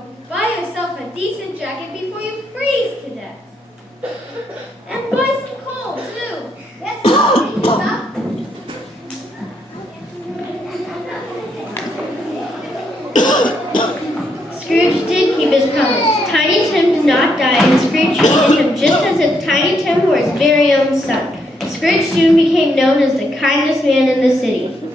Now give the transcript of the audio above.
home. Buy yourself a decent jacket before you freeze to death. And buy some coal, too. Yes, thank you, sir. Scrooge did keep his promise. Tiny Tim did not die, and Scrooge treated him just as if Tiny Tim were his very own son. Scrooge soon became known as the kindest man in the city.